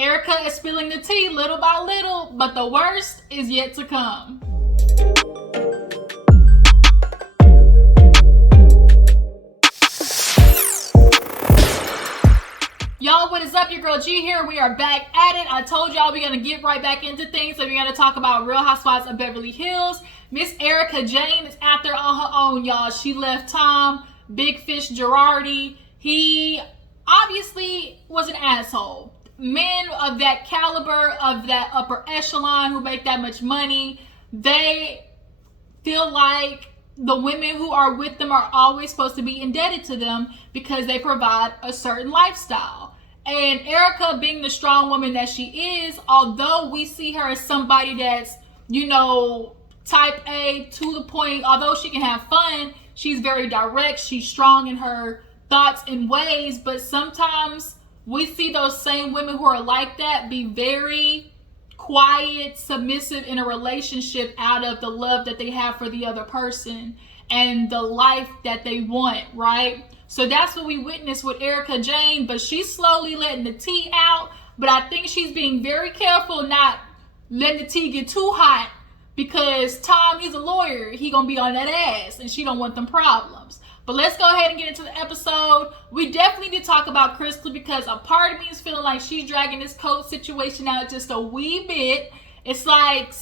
Erika is spilling the tea little by little, but the worst is yet to come. Y'all, what is up? Your girl G here. We are back at it. I told y'all we're going to get right back into things. So we're going to talk about Real Housewives of Beverly Hills. Miss Erika Jayne is out there on her own, y'all. She left Tom, Big Fish Girardi. He obviously was an asshole. Men of that caliber, of that upper echelon who make that much money, they feel like the women who are with them are always supposed to be indebted to them because they provide a certain lifestyle. And Erika, being the strong woman that she is, although we see her as somebody that's, type A, to the point, although she can have fun, she's very direct, she's strong in her thoughts and ways, but sometimes we see those same women who are like that be very quiet, submissive in a relationship out of the love that they have for the other person and the life that they want, right? So that's what we witnessed with Erika Jayne, but she's slowly letting the tea out, but I think she's being very careful not letting the tea get too hot because Tom, he's a lawyer. He gonna be on that ass and she don't want them problems. But let's go ahead and get into the episode. We definitely need to talk about Crystal because a part of me is feeling like she's dragging this coat situation out just a wee bit. It's like,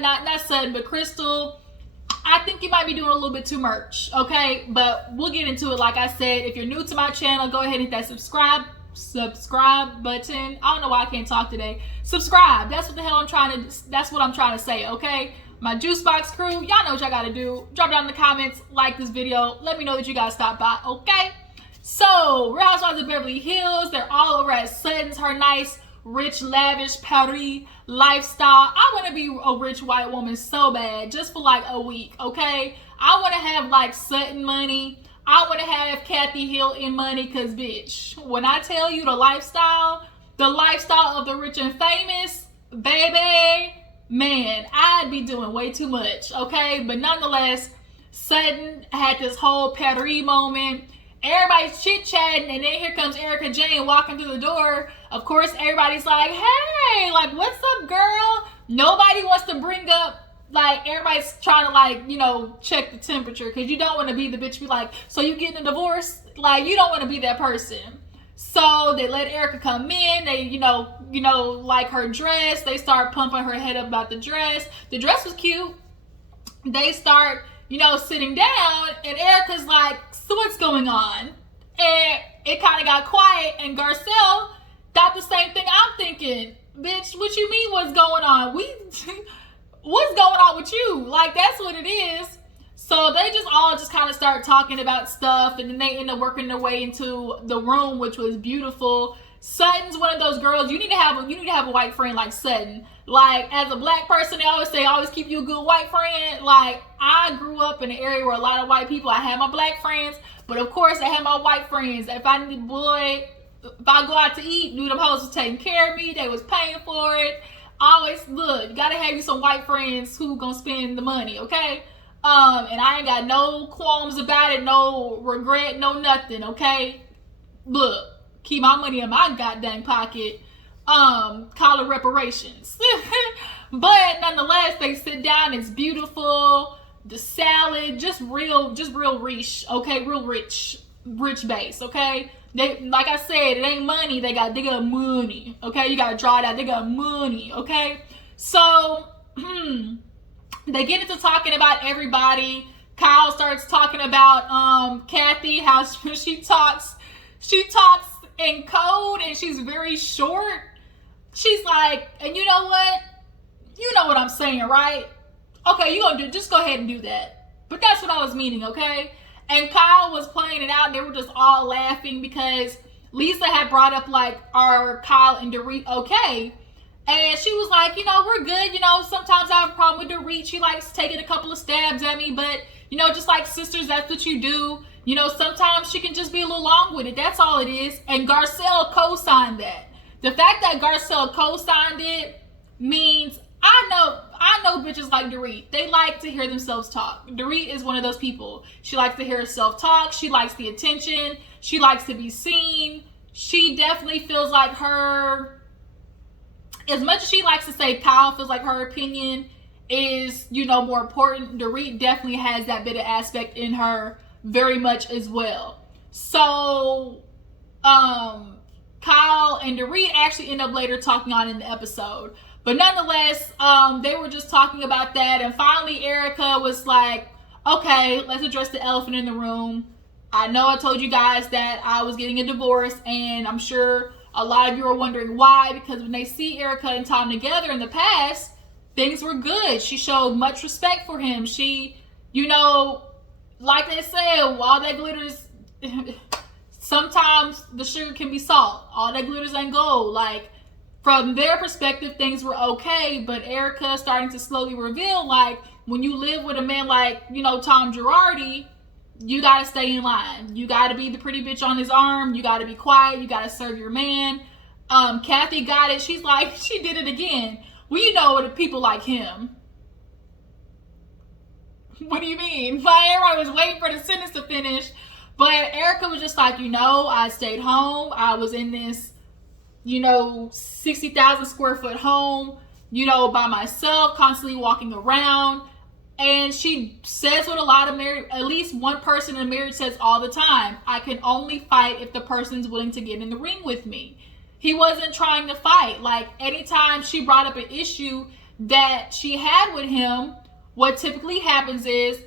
not Sutton, but Crystal, I think you might be doing a little bit too much, okay? But we'll get into it. Like I said, if you're new to my channel, go ahead and hit that subscribe button. I don't know why I can't talk today. Subscribe. That's what I'm trying to say, okay? My juice box crew, y'all know what y'all gotta do. Drop down in the comments, like this video. Let me know that you guys stopped by, okay? So, Real Housewives of Beverly Hills, they're all over at Sutton's, her nice, rich, lavish, Paris lifestyle. I want to be a rich white woman so bad, just for like a week, okay? I want to have like Sutton money. I want to have Kathy Hilton money, because bitch, when I tell you the lifestyle of the rich and famous, baby, man, I'd be doing way too much, okay? But nonetheless, Sutton had this whole Paris moment. Everybody's chit-chatting, and then here comes Erika Jayne walking through the door. Of course, everybody's like, hey, like, what's up, girl? Nobody wants to bring up, like, everybody's trying to, like, check the temperature, because you don't want to be the bitch be like, so you getting a divorce? Like, you don't want to be that person. So they let Erika come in. They, like her dress. They start pumping her head up about the dress. The dress was cute. They start, sitting down, and Erika's like, so what's going on? And it kind of got quiet, and Garcelle thought the same thing I'm thinking. Bitch, what you mean what's going on? What's going on with you? Like, that's what it is. So they just kind of start talking about stuff, and then they end up working their way into the room, which was beautiful. Sutton's one of those girls, you need to have a white friend like Sutton. Like, as a black person, they always say, always keep you a good white friend. Like, I grew up in an area where a lot of white people, I had my black friends, but of course I had my white friends. If I go out to eat, knew them hoes was taking care of me, they was paying for it. Always, look, you gotta have you some white friends who gonna spend the money, okay? And I ain't got no qualms about it, no regret, no nothing, okay? Look, keep my money in my goddamn pocket. Call it reparations. But nonetheless, they sit down, it's beautiful. The salad, just real rich, okay? Real rich base, okay? They, like I said, it ain't money, they got money, okay? You gotta draw it out, they got money, okay? So, they get into talking about everybody. Kyle starts talking about Kathy, how she talks in code, and she's very short. She's like, and you know what? You know what I'm saying, right? Okay, just go ahead and do that. But that's what I was meaning, okay? And Kyle was playing it out, and they were just all laughing because Lisa had brought up, like, are Kyle and Dorit okay? And she was like, we're good. Sometimes I have a problem with Dorit. She likes taking a couple of stabs at me, but, just like sisters, that's what you do. Sometimes she can just be a little long with it. That's all it is. And Garcelle co-signed that. The fact that Garcelle co-signed it means I know bitches like Dorit. They like to hear themselves talk. Dorit is one of those people. She likes to hear herself talk. She likes the attention. She likes to be seen. She definitely feels like her as much as she likes to say Kyle feels like her opinion is, you know, more important, Dorit definitely has that bit of aspect in her very much as well. So, Kyle and Dorit actually end up later talking on in the episode. But nonetheless, they were just talking about that. And finally, Erika was like, okay, let's address the elephant in the room. I know I told you guys that I was getting a divorce, and I'm sure a lot of you are wondering why, because when they see Erika and Tom together in the past, things were good. She showed much respect for him. She, you know, like they said, all that glitters, sometimes the sugar can be salt. All that glitters ain't gold. Like, from their perspective, things were okay, but Erika starting to slowly reveal, like, when you live with a man like, you know, Tom Girardi, you gotta stay in line. You gotta be the pretty bitch on his arm. You gotta be quiet. You gotta serve your man. Kathy got it. She's like, she did it again. Well, you know, people like him. What do you mean? Like, everybody was waiting for the sentence to finish. But Erika was just like, you know, I stayed home. I was in this, you know, 60,000 square foot home, you know, by myself, constantly walking around. And she says what a lot of married, at least one person in a marriage says all the time, I can only fight if the person's willing to get in the ring with me. He wasn't trying to fight. Like, anytime she brought up an issue that she had with him, what typically happens is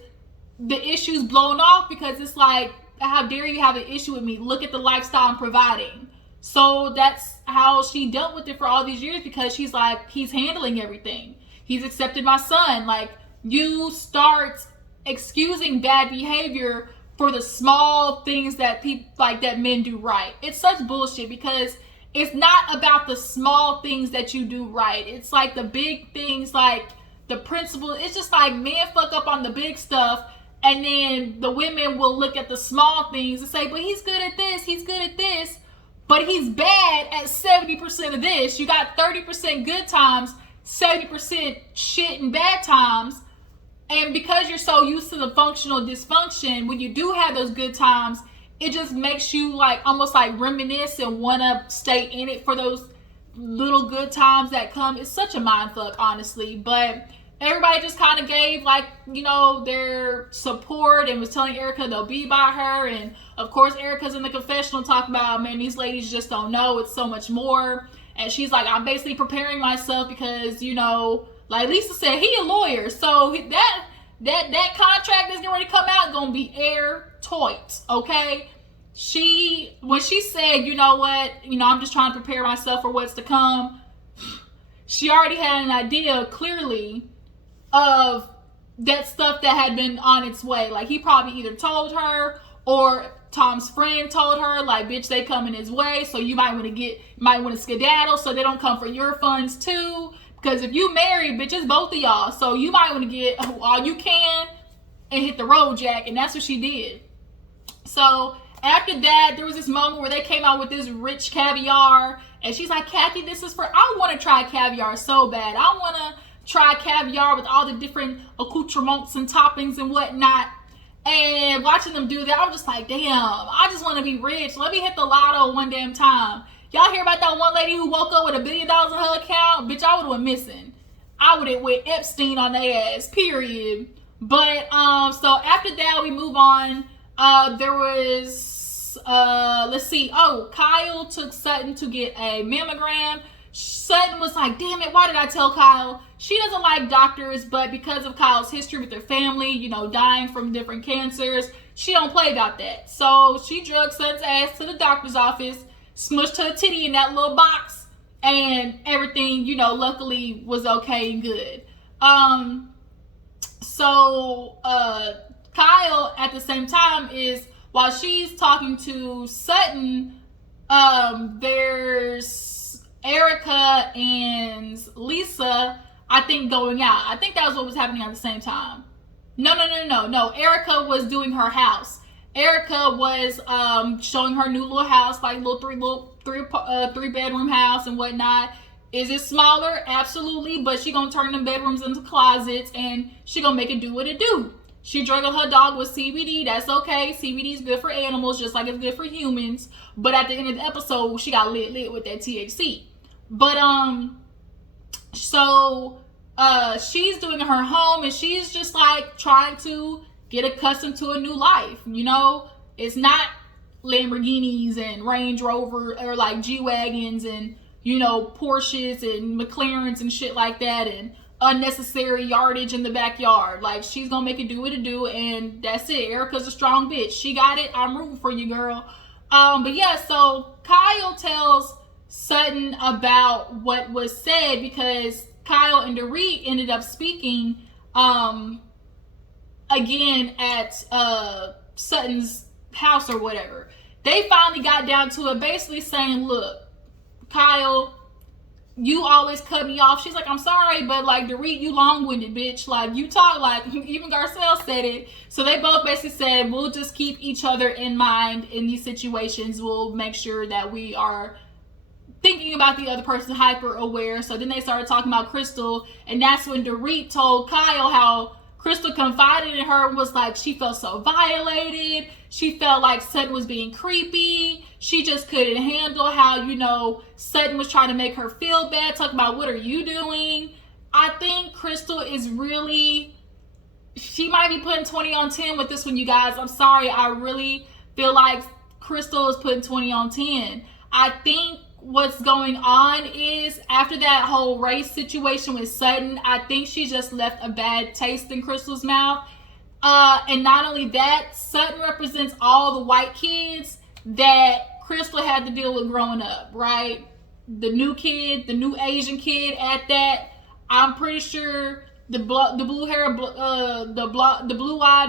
the issue's blown off, because it's like, how dare you have an issue with me? Look at the lifestyle I'm providing. So that's how she dealt with it for all these years, because she's like, he's handling everything. He's accepted my son. Like, you start excusing bad behavior for the small things that people like that men do right. It's such bullshit, because it's not about the small things that you do right. It's like the big things, like the principle. It's just like men fuck up on the big stuff, and then the women will look at the small things and say, but he's good at this, he's good at this, but he's bad at 70% of this. You got 30% good times, 70% shit and bad times. And because you're so used to the functional dysfunction, when you do have those good times, it just makes you like almost like reminisce and want to stay in it for those little good times that come. It's such a mind fuck, honestly. But everybody just kind of gave, like, you know, their support and was telling Erika they'll be by her. And of course, Erika's in the confessional talking about, man, these ladies just don't know. It's so much more. And she's like, I'm basically preparing myself because, you know, like Lisa said, he a lawyer, so that contract that's getting ready to come out gonna be airtight, okay? When she said, you know what, you know, I'm just trying to prepare myself for what's to come, she already had an idea clearly of that stuff that had been on its way. Like, he probably either told her or Tom's friend told her, like, bitch, they coming his way, so you might want to skedaddle so they don't come for your funds too. Because if you married, bitch, it's both of y'all. So you might want to get all you can and hit the road, Jack. And that's what she did. So after that, there was this moment where they came out with this rich caviar. And she's like, Kathy, this is for, I want to try caviar so bad. I want to try caviar with all the different accoutrements and toppings and whatnot. And watching them do that, I'm just like, damn, I just want to be rich. Let me hit the lotto one damn time. Y'all hear about that one lady who woke up with $1 billion in her account? Bitch, I would have went missing. I would have went Epstein on their ass, period. But, so after that, we move on. There was, let's see. Oh, Kyle took Sutton to get a mammogram. Sutton was like, damn it, why did I tell Kyle? She doesn't like doctors, but because of Kyle's history with her family, you know, dying from different cancers, she don't play about that. So she drugged Sutton's ass to the doctor's office, smushed her titty in that little box, and everything, you know, luckily was okay and good. So Kyle at the same time is, while she's talking to Sutton, there's Erika and Lisa, I think, going out. I think that was what was happening at the same time. No. Erika was doing her house. Erika was showing her new little house, like three bedroom house and whatnot. Is it smaller? Absolutely, but she gonna turn them bedrooms into closets and she gonna make it do what it do. She drugged her dog with CBD. That's okay. CBD is good for animals, just like it's good for humans. But at the end of the episode, she got lit with that THC. But So she's doing her home, and she's just like trying to get accustomed to a new life. You know, it's not Lamborghinis and Range Rover, or like G-Wagons and, you know, Porsches and McLarens and shit like that, and unnecessary yardage in the backyard. Like, she's gonna make it do what it do, and that's it. Erika's a strong bitch. She got it. I'm rooting for you, girl. But yeah, so Kyle tells Sutton about what was said, because Kyle and Dorit ended up speaking again at Sutton's house or whatever. They finally got down to it, basically saying, look, Kyle, you always cut me off. She's like, I'm sorry, but like, Dorit, you long-winded, bitch. Like, you talk, like, even Garcelle said it. So they both basically said, we'll just keep each other in mind in these situations. We'll make sure that we are thinking about the other person, hyper aware. So then they started talking about Crystal, and that's when Dorit told Kyle how Crystal confided in her and was like, she felt so violated. She felt like Sutton was being creepy. She just couldn't handle how, you know, Sutton was trying to make her feel bad, talking about, what are you doing? I think Crystal is really, she might be putting 20 on 10 with this one, you guys. I'm sorry. I really feel like Crystal is putting 20 on 10. I think what's going on is, after that whole race situation with Sutton, I think she just left a bad taste in Crystal's mouth. And not only that, Sutton represents all the white kids that Crystal had to deal with growing up, right? The new kid, the new Asian kid at that. I'm pretty sure the blue-eyed,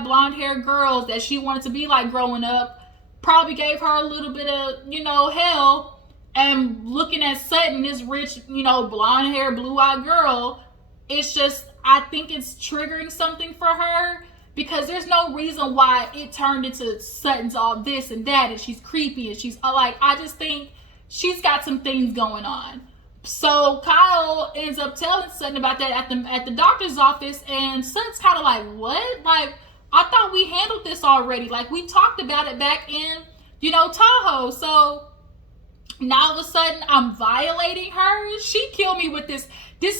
blonde-haired girls that she wanted to be like growing up probably gave her a little bit of, you know, hell. And looking at Sutton, this rich, you know, blonde-haired, blue-eyed girl, it's just, I think it's triggering something for her, because there's no reason why it turned into Sutton's all this and that, and she's creepy, and she's like, I just think she's got some things going on. So Kyle ends up telling Sutton about that at the doctor's office, and Sutton's kind of like, what? Like, I thought we handled this already. Like, we talked about it back in, you know, Tahoe. So now all of a sudden I'm violating her. She killed me with this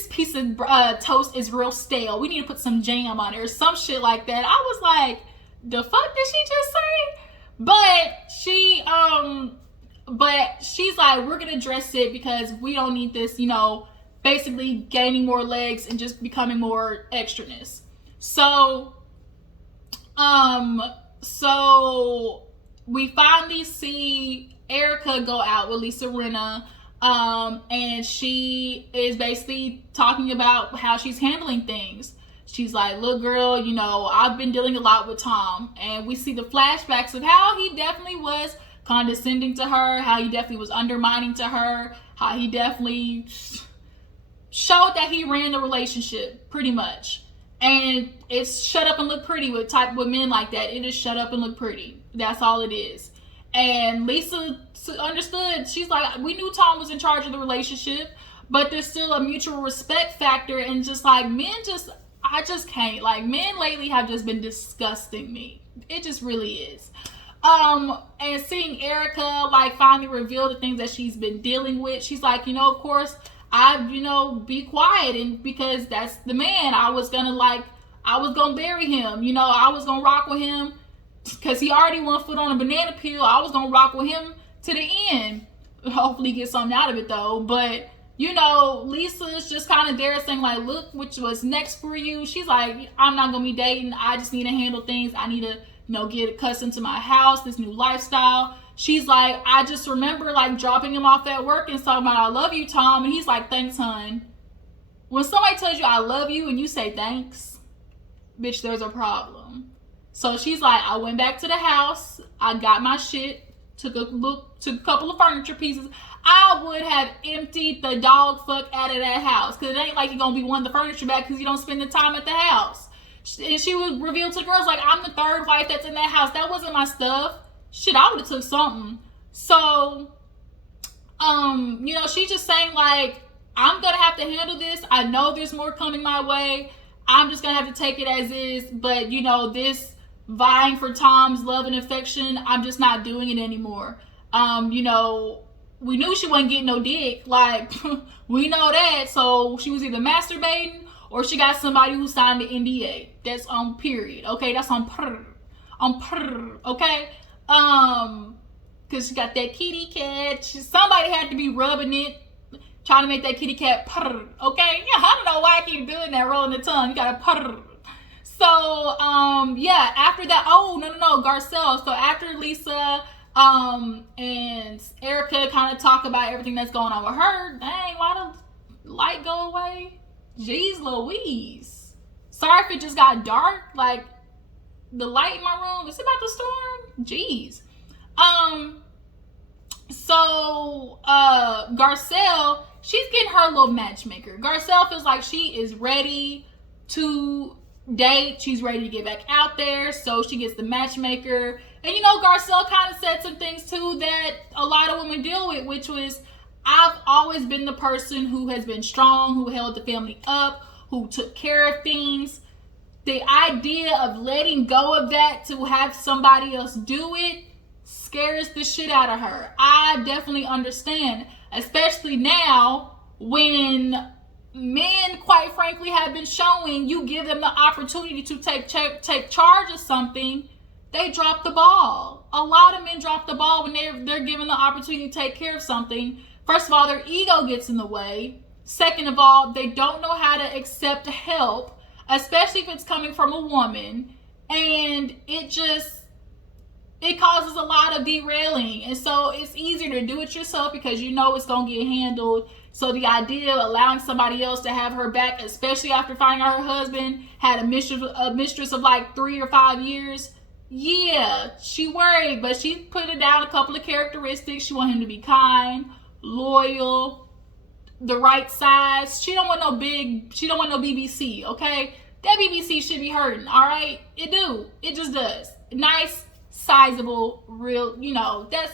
piece of toast is real stale. We need to put some jam on it or some shit like that. I was like, the fuck did she just say? But she's like, we're gonna address it because we don't need this, you know, basically gaining more legs and just becoming more extraness. So we finally see Erika go out with Lisa Rinna, and she is basically talking about how she's handling things. She's like, look, girl, you know, I've been dealing a lot with Tom, and we see the flashbacks of how he definitely was condescending to her, how he definitely was undermining to her, how he definitely showed that he ran the relationship pretty much. And it's shut up and look pretty with men like that. It is shut up and look pretty. That's all it is. And Lisa understood. She's like, we knew Tom was in charge of the relationship, but there's still a mutual respect factor. And just like, I just can't. Like, men lately have just been disgusting me. It just really is. And seeing Erika, like, finally reveal the things that she's been dealing with. She's like, you know, of course, be quiet. And because that's the man, I was gonna bury him. You know, I was gonna rock with him. Because he already 1 foot on a banana peel. I was going to rock with him to the end. Hopefully get something out of it, though. But, you know, Lisa's just kind of there saying, like, look, which was next for you. She's like, I'm not going to be dating. I just need to handle things. I need to, you know, get accustomed to my house, this new lifestyle. She's like, I just remember, like, dropping him off at work and talking about, I love you, Tom. And he's like, thanks, hun. When somebody tells you I love you and you say thanks, bitch, there's a problem. So she's like, I went back to the house. I got my shit. Took a couple of furniture pieces. I would have emptied the dog fuck out of that house. Because it ain't like you're going to be wanting the furniture back because you don't spend the time at the house. And she would reveal to the girls, like, I'm the third wife that's in that house. That wasn't my stuff. Shit, I would have took something. So, you know, she's just saying, like, I'm going to have to handle this. I know there's more coming my way. I'm just going to have to take it as is. But, you know, this vying for Tom's love and affection, I'm just not doing it anymore. You know, we knew she wasn't getting no dick. Like, we know that. So she was either masturbating or she got somebody who signed the NDA. That's on period. Okay, that's on per. On per. Okay. Because she got that kitty cat. Somebody had to be rubbing it, trying to make that kitty cat purr. Okay? Yeah, I don't know why I keep doing that, rolling the tongue. You gotta purr. So, yeah, after that, no, Garcelle. So after Lisa, and Erika kind of talk about everything that's going on with her, dang, why the light go away? Jeez Louise. Sorry if it just got dark. Like, the light in my room, is it about to storm? Jeez. So, Garcelle, she's getting her little matchmaker. Garcelle feels like she is ready to date. She's ready to get back out there. So she gets the matchmaker. And, you know, Garcelle kind of said some things too that a lot of women deal with, which was, I've always been the person who has been strong, who held the family up, who took care of things. The idea of letting go of that to have somebody else do it scares the shit out of her. I definitely understand, especially now when men, quite frankly, have been showing you give them the opportunity to take charge of something, they drop the ball. A lot of men drop the ball when they're given the opportunity to take care of something. First of all, their ego gets in the way. Second of all, they don't know how to accept help, especially if it's coming from a woman, and it causes a lot of derailing. And so it's easier to do it yourself because you know it's gonna get handled. So the idea of allowing somebody else to have her back, especially after finding out her husband had a mistress of like 3 or 5 years, yeah, she worried, but she put it down a couple of characteristics. She want him to be kind, loyal, the right size. She don't want no BBC, okay? That BBC should be hurting, all right? It just does. Nice, sizable, real, you know, that's,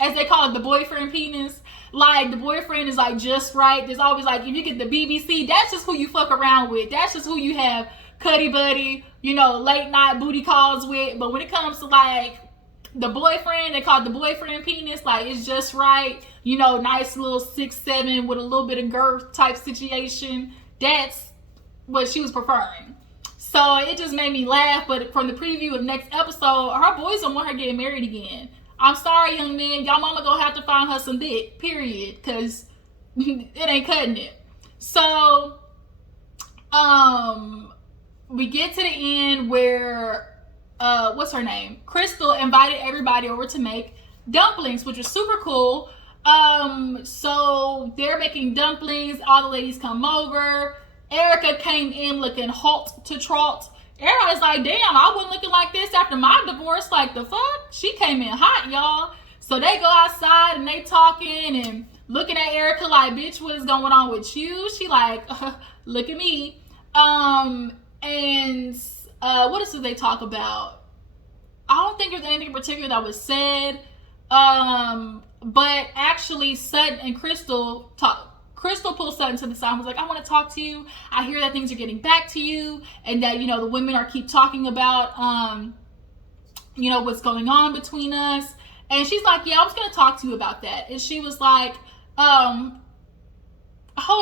as they call it, the boyfriend penis. Like, the boyfriend is like just right. There's always like, if you get the BBC, that's just who you fuck around with. That's just who you have cuddy buddy, you know, late night booty calls with. But when it comes to like the boyfriend, they call it the boyfriend penis. Like, it's just right. You know, nice little 6'7" with a little bit of girth type situation. That's what she was preferring. So it just made me laugh. But from the preview of next episode, her boys don't want her getting married again. I'm sorry, young man. Y'all mama gonna have to find her some dick, period. Because it ain't cutting it. So, we get to the end where, what's her name? Crystal invited everybody over to make dumplings, which was super cool. So they're making dumplings. All the ladies come over. Erika came in looking hot to trot. Everybody's like, damn, I wasn't looking like this after my divorce. Like, the fuck? She came in hot, y'all. So they go outside and they talking and looking at Erika like, bitch, what is going on with you? She like, look at me. And what else did they talk about? I don't think there's anything in particular that was said. But actually, Sutton and Crystal talk. Crystal pulled Sutton to the side and was like, I want to talk to you. I hear that things are getting back to you and that, you know, the women keep talking about, you know, what's going on between us. And she's like, yeah, I was going to talk to you about that. And she was like, hold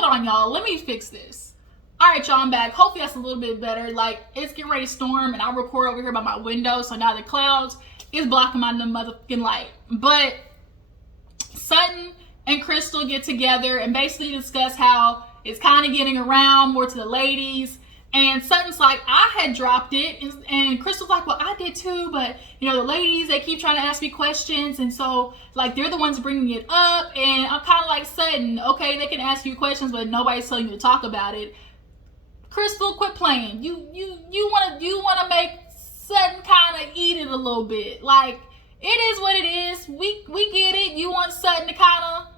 on, y'all. Let me fix this. All right, y'all, I'm back. Hopefully that's a little bit better. Like, it's getting ready to storm and I record over here by my window. So now the clouds is blocking my motherfucking light. But Sutton and Crystal get together and basically discuss how it's kind of getting around more to the ladies. And Sutton's like, I had dropped it. And Crystal's like, well, I did too. But, you know, the ladies, they keep trying to ask me questions. And so, like, they're the ones bringing it up. And I'm kind of like, Sutton, okay, they can ask you questions, but nobody's telling you to talk about it. Crystal, quit playing. You want to make Sutton kind of eat it a little bit. Like, it is what it is. We get it. You want Sutton to kind of,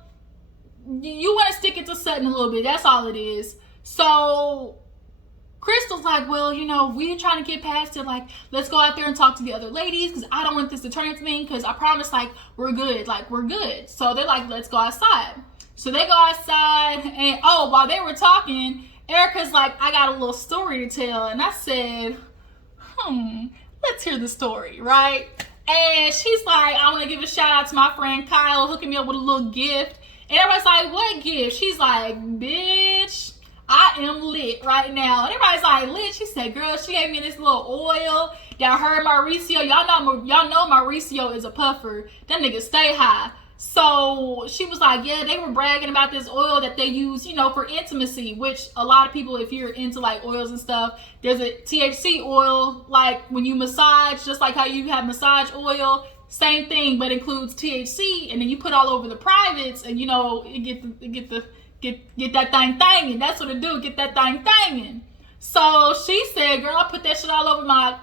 you want to stick it to Sutton a little bit. That's all it is. So Crystal's like, well, you know, we're trying to get past it. Like, let's go out there and talk to the other ladies because I don't want this to turn into anything because I promise, like, we're good. Like, we're good. So they're like, let's go outside. So they go outside and, while they were talking, Erika's like, I got a little story to tell. And I said, let's hear the story, right? And she's like, I want to give a shout out to my friend Kyle hooking me up with a little gift. And everybody's like, what gift? She's like, bitch, I am lit right now. And everybody's like, lit? She said, girl, she gave me this little oil that her Mauricio, y'all know Mauricio is a puffer. That nigga stay high. So she was like, yeah, they were bragging about this oil that they use, you know, for intimacy, which a lot of people, if you're into like oils and stuff, there's a THC oil, like when you massage, just like how you have massage oil, same thing, but includes THC, and then you put all over the privates, and you know, get that thing thangin'. That's what it do, get that thing thangin'. So she said, girl, I put that shit all over my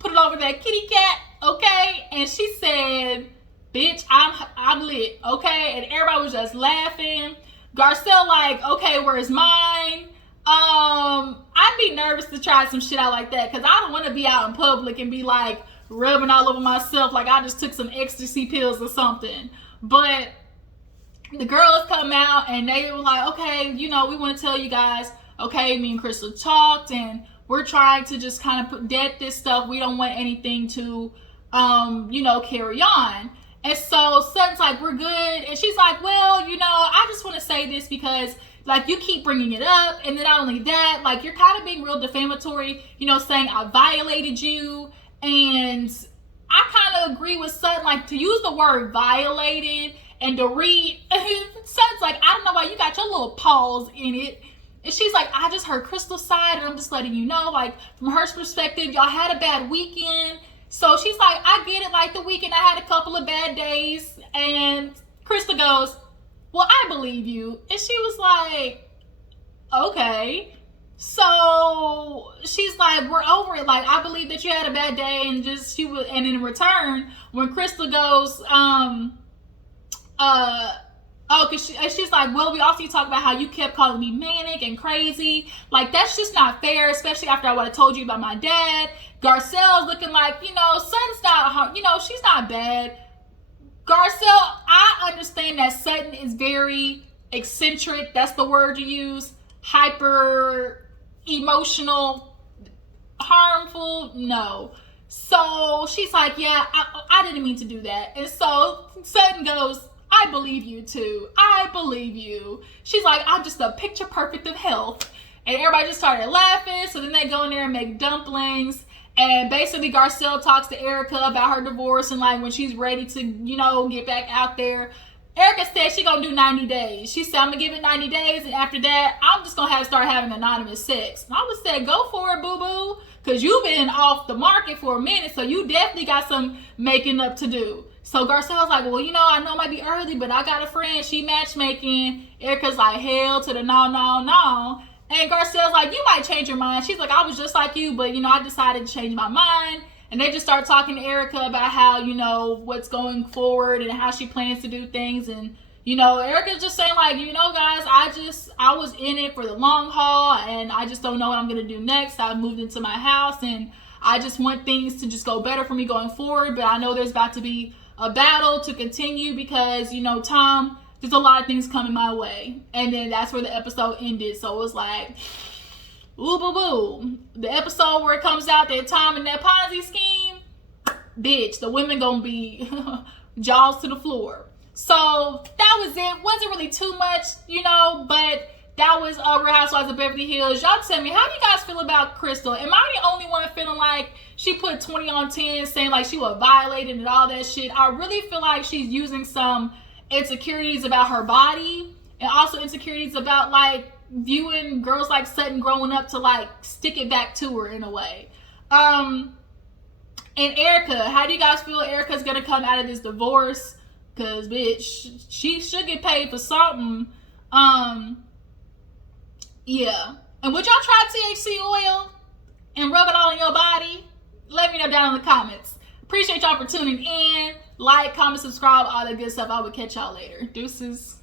put it over that kitty cat, okay? And she said, bitch, I'm lit, okay? And everybody was just laughing. Garcelle like, okay, where's mine? I'd be nervous to try some shit out like that, because I don't want to be out in public and be like rubbing all over myself like I just took some ecstasy pills or something. But the girls come out and they were like, okay, you know, we want to tell you guys, okay, me and Crystal talked and we're trying to just kind of put dead this stuff. We don't want anything to, you know, carry on. And so Sutton's like, we're good. And she's like, well, you know, I just want to say this because, like, you keep bringing it up. And then not only that, like, you're kind of being real defamatory, you know, saying I violated you. And I kind of agree with Sutton, like, to use the word violated and to read. Sutton's like, I don't know why you got your little paws in it. And she's like, I just heard Crystal's side, and I'm just letting you know, like, from her perspective, y'all had a bad weekend. So she's like, I get it, like the weekend I had a couple of bad days. And Crystal goes, well, I believe you. And she was like, okay. So she's like, we're over it. Like, I believe that you had a bad day. And just, she was, and in return, when Crystal goes, cause she's like, well, we also talk about how you kept calling me manic and crazy. Like, that's just not fair, especially after I would have told you about my dad. Garcelle's looking like, you know, Sutton's not, you know, she's not bad. Garcelle, I understand that Sutton is very eccentric. That's the word you use. Hyper emotional, harmful. No. So she's like, yeah, I didn't mean to do that. And so Sutton goes, I believe you too. I believe you. She's like, I'm just a picture perfect of health. And everybody just started laughing. So then they go in there and make dumplings. And basically Garcelle talks to Erika about her divorce and like when she's ready to, you know, get back out there. Erika said she gonna do 90 days. She said, I'm gonna give it 90 days. And after that, I'm just gonna start having anonymous sex. And I would say, go for it, boo-boo. Because you've been off the market for a minute. So you definitely got some making up to do. So Garcelle's like, well, you know, I know it might be early, but I got a friend. She matchmaking. Erika's like, hell to the no. And Garcelle's like, you might change your mind. She's like, I was just like you, but, you know, I decided to change my mind. And they just start talking to Erika about how, you know, what's going forward and how she plans to do things. And, you know, Erika's just saying, like, you know, guys, I was in it for the long haul, and I just don't know what I'm going to do next. I moved into my house, and I just want things to just go better for me going forward. But I know there's about to be a battle to continue because, you know, Tom, there's a lot of things coming my way. And then that's where the episode ended. So it was like, ooh, boo, boo. The episode where it comes out that Tom and that Ponzi scheme, bitch, the women gonna be jaws to the floor. So that was it. Wasn't really too much, you know, but that was Real Housewives of Beverly Hills. Y'all tell me, how do you guys feel about Crystal? Am I the only one feeling like she put 20 on 10, saying like she was violated and all that shit? I really feel like she's using some insecurities about her body and also insecurities about like viewing girls like Sutton growing up to like stick it back to her in a way. And Erika, how do you guys feel Erika's gonna come out of this divorce? Cause bitch, she should get paid for something. Yeah. And would y'all try THC oil and rub it all in your body? Let me know down in the comments. Appreciate y'all for tuning in. Like, comment, subscribe, all that good stuff. I will catch y'all later. Deuces.